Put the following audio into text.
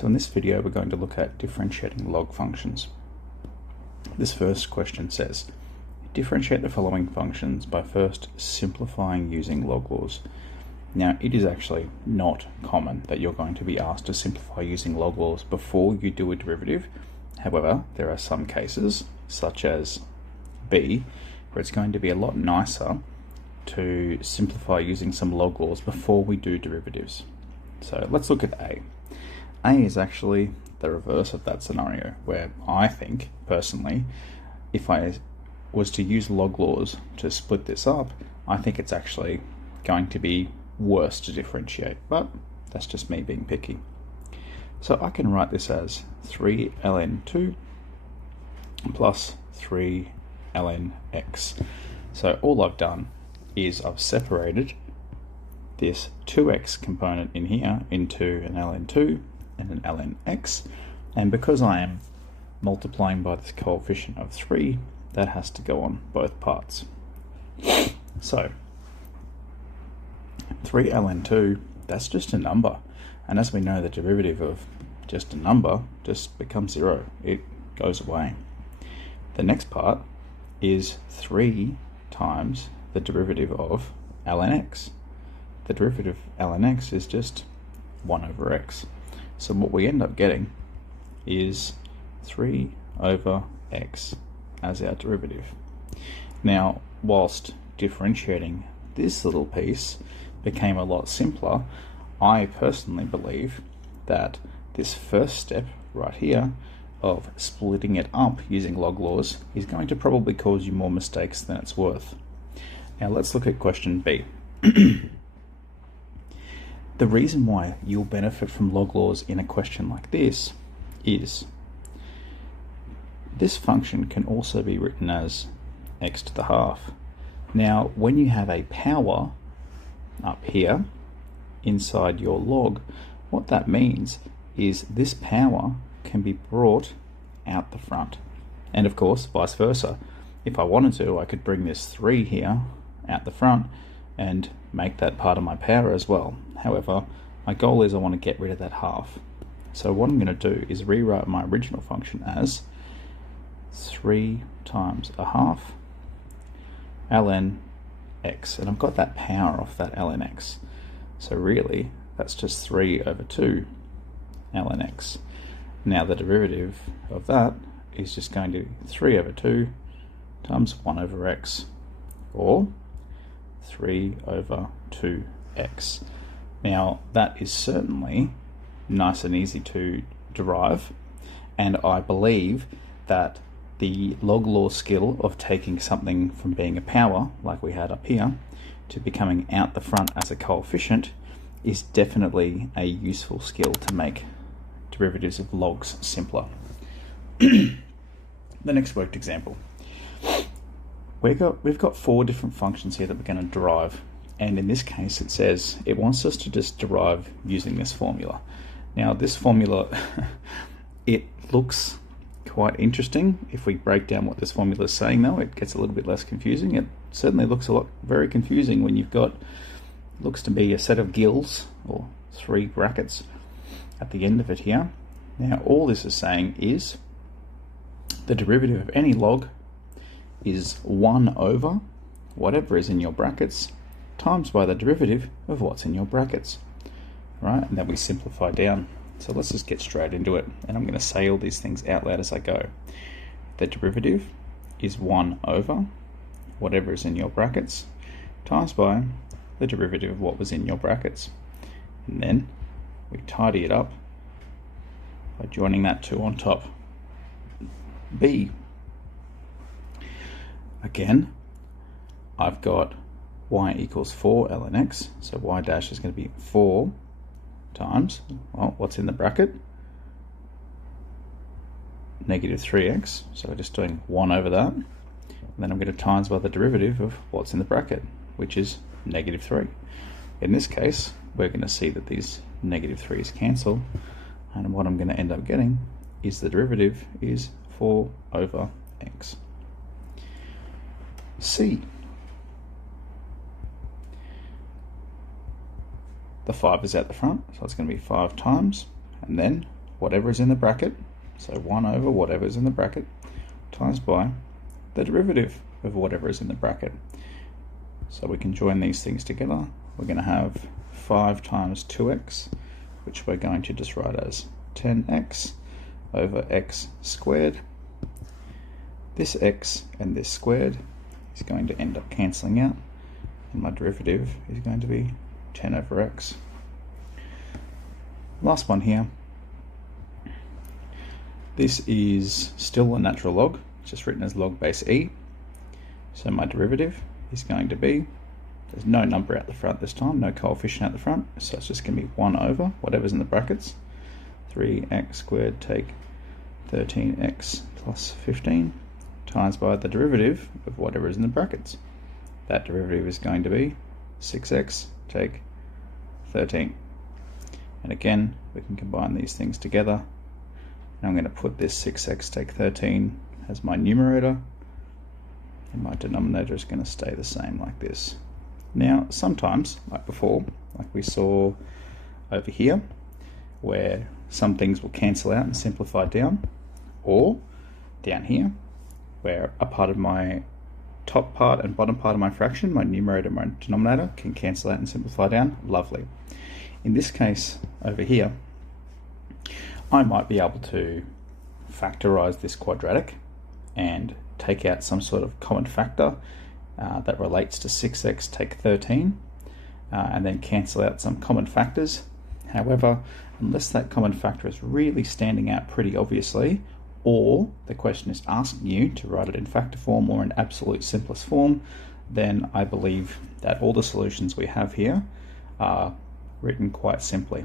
So in this video we're going to look at differentiating log functions. This first question says, differentiate the following functions by first simplifying using log laws. Now it is actually not common that you're going to be asked to simplify using log laws before you do a derivative. However, there are some cases, such as B, where it's going to be a lot nicer to simplify using some log laws before we do derivatives. So let's look at A. A is actually the reverse of that scenario, where I think, personally, if I was to use log laws to split this up, I think it's actually going to be worse to differentiate, but that's just me being picky. So I can write this as 3 ln 2 plus 3 ln x. So all I've done is I've separated this 2x component in here into an ln 2 and an ln x, and because I am multiplying by this coefficient of 3, that has to go on both parts. So 3 ln 2, that's just a number, and as we know, the derivative of just a number just becomes 0. It goes away. The next part is 3 times the derivative of ln x. The derivative of ln x is just 1 over x. So what we end up getting is 3 over x as our derivative. Now, whilst differentiating this little piece became a lot simpler, I personally believe that this first step right here of splitting it up using log laws is going to probably cause you more mistakes than it's worth. Now let's look at question B. The reason why you'll benefit from log laws in a question like this is this function can also be written as x to the half. Now when you have a power up here inside your log, what that means is this power can be brought out the front, and of course vice versa. If I wanted to, I could bring this 3 here out the front and make that part of my power as well. However, my goal is I want to get rid of that half. So what I'm going to do is rewrite my original function as 3 times a half ln x, and I've got that power off that ln x. So really, that's just 3 over 2 ln x. Now the derivative of that is just going to be 3 over 2 times 1 over x, or 3 over 2x. Now that is certainly nice and easy to derive, and I believe that the log law skill of taking something from being a power, like we had up here, to becoming out the front as a coefficient is definitely a useful skill to make derivatives of logs simpler. The next worked example. We've got 4 different functions here that we're going to derive, and in this case it says it wants us to just derive using this formula. Now this formula, it looks quite interesting. If we break down what this formula is saying though, it gets a little bit less confusing. It certainly looks very confusing when you've got, looks to be a set of gills or 3 brackets at the end of it here. Now all this is saying is the derivative of any log is 1 over whatever is in your brackets times by the derivative of what's in your brackets, right? And then we simplify down. So let's just get straight into it, and I'm going to say all these things out loud as I go. The derivative is 1 over whatever is in your brackets times by the derivative of what was in your brackets, and then we tidy it up by joining that 2 on top. B. Again, I've got y equals 4 ln x, so y dash is going to be 4 times, well, what's in the bracket? Negative 3x, so we're just doing 1 over that, and then I'm going to times by the derivative of what's in the bracket, which is negative 3. In this case, we're going to see that these negative 3's cancel, and what I'm going to end up getting is the derivative is 4 over x. C. The 5 is at the front, so it's going to be 5 times, and then whatever is in the bracket, so 1 over whatever is in the bracket, times by the derivative of whatever is in the bracket. So we can join these things together. We're going to have 5 times 2x, which we're going to just write as 10x over x squared. This x and this squared is going to end up cancelling out, and my derivative is going to be 10 over x. Last one here. This is still a natural log, just written as log base e. So my derivative is going to be, there's no number out the front this time, no coefficient out the front, so it's just going to be 1 over whatever's in the brackets. 3x squared take 13x plus 15 times by the derivative of whatever is in the brackets. That derivative is going to be 6x take 13. And again, we can combine these things together. And I'm going to put this 6x take 13 as my numerator, and my denominator is going to stay the same like this. Now, sometimes, like before, like we saw over here, where some things will cancel out and simplify down, or down here, where a part of my top part and bottom part of my fraction, my numerator and my denominator, can cancel out and simplify down. Lovely. In this case over here, I might be able to factorize this quadratic and take out some sort of common factor that relates to 6x take 13, and then cancel out some common factors. However, unless that common factor is really standing out pretty obviously, or the question is asking you to write it in factor form or in absolute simplest form, then I believe that all the solutions we have here are written quite simply.